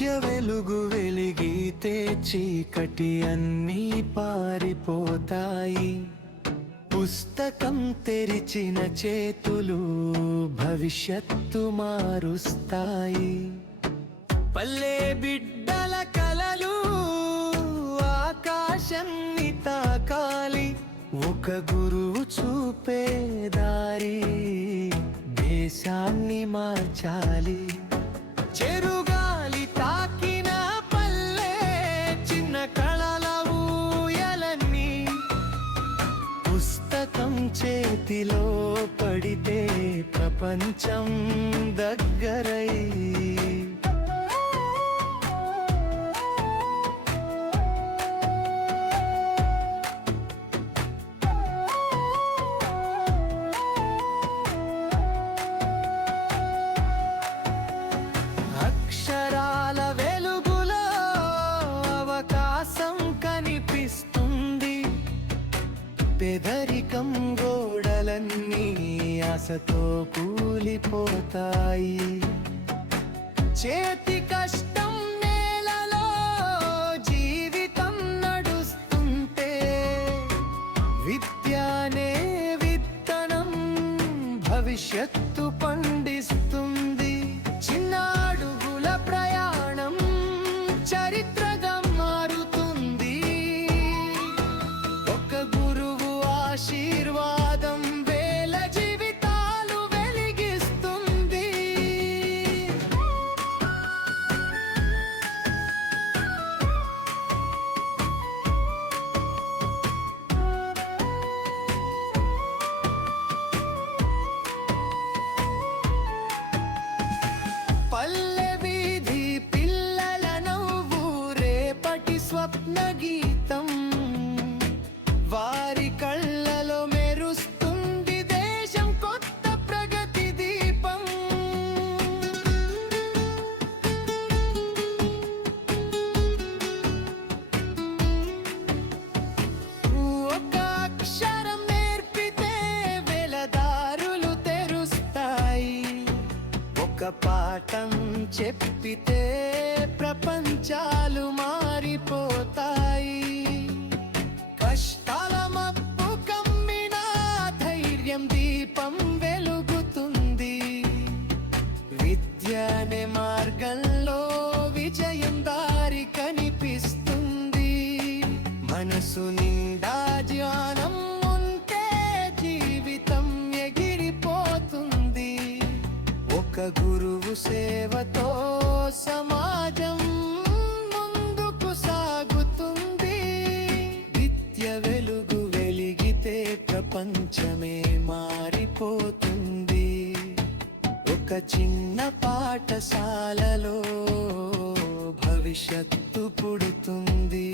విద్య వెలుగు వెలిగితే చీకటి అన్నీ పారిపోతాయి. పుస్తకం తెరిచిన చేతులు భవిష్యత్తు మారుస్తాయి. పల్లె బిడ్డల కలలు ఆకాశాన్ని తాకాలి. ఒక గురువు చూపే దారి దేశాన్ని మార్చాలి. చెరుగాలి తాకిన పల్లె చిన్న కళల ఊయలన్నీ పుస్తకం చేతిలో పడితే ప్రపంచం దగ్గరై. అక్షరాల వెలుగులో అవకాశం కనిపిస్తుంది. పేదరికం గోడలన్నీ ఆశతో కూలిపోతాయి. చేతి కష్టం నేలలో జీవితం నడుస్తుంటే విద్యానే విత్తనం భవిష్యత్తు పండిస్తుంది. చిన్న అడుగుల ప్రయాణం చరిత్రగా మారుతుంది. ఒక గురువు ఆశీర్వాదం వేల జీవితాలు వెలిగిస్తుంది. పల్లె వీధి పిల్లల నవ్వు రేపటి స్వప్న గీతం. వారి కళ్ళలో మెరుస్తుంది దేశం కొత్త ప్రగతి దీపం. ఒక అక్షరం నేర్పితే వెలదారులు తెరుస్తాయి. ఒక పాఠం చెప్పితే ప్రపంచాలు మారిపోతాయి. కష్టాల మబ్బు కమ్మిన ధైర్యం దీపం వెలుగుతుంది. విద్య అనే మార్గంలో విజయం దారి కనిపిస్తుంది. మనసు నిండా జ్ఞానం ఉంటే జీవితం ఎగిరిపోతుంది. ఒక గురువు సేవతో సమాజం ముందుకు సాగుతుంది. విద్య వెలుగు వెలిగితే ప్రపంచమే మారిపోతుంది. ఒక చిన్న పాఠశాలలో భవిష్యత్తు పుడుతుంది.